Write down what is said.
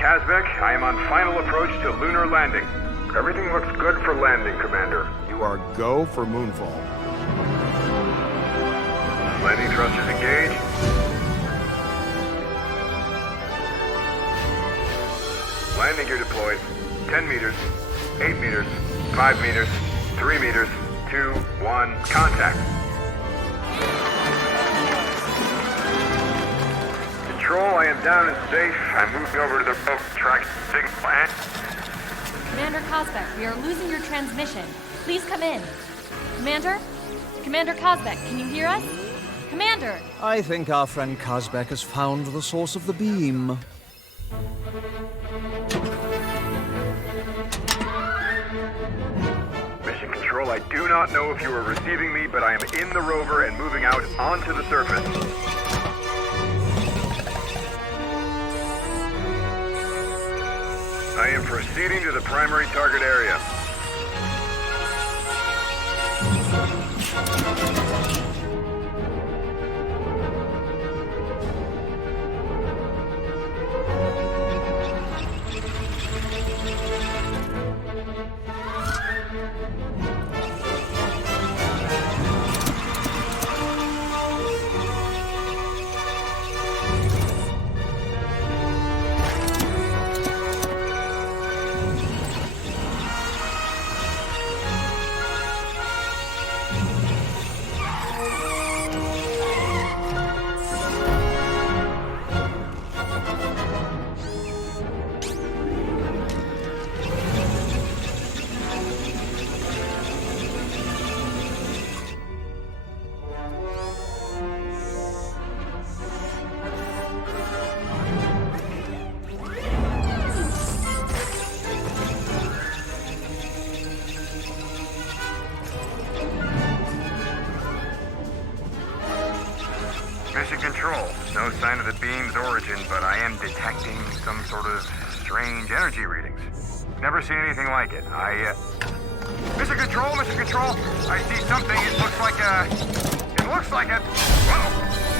Kazbek. I am on final approach to lunar landing. Everything looks good for landing, Commander. You are go for moonfall. Landing thrusters engaged. Landing gear deployed. 10 meters, 8 meters, 5 meters, 3 meters, 2, 1, contact. Control, I am down and safe. I'm moving over to the boat track signal and... Commander Kazbek, we are losing your transmission. Please come in. Commander? Commander Kazbek, can you hear us? Commander! I think our friend Kazbek has found the source of the beam. Mission Control, I do not know if you are receiving me, but I am in the rover and moving out onto the surface. I am proceeding to the primary target area. Mission Control, no sign of the beam's origin, but I am detecting some sort of strange energy readings. Never seen anything like it. Mission Control, I see something. It looks like a... Whoa!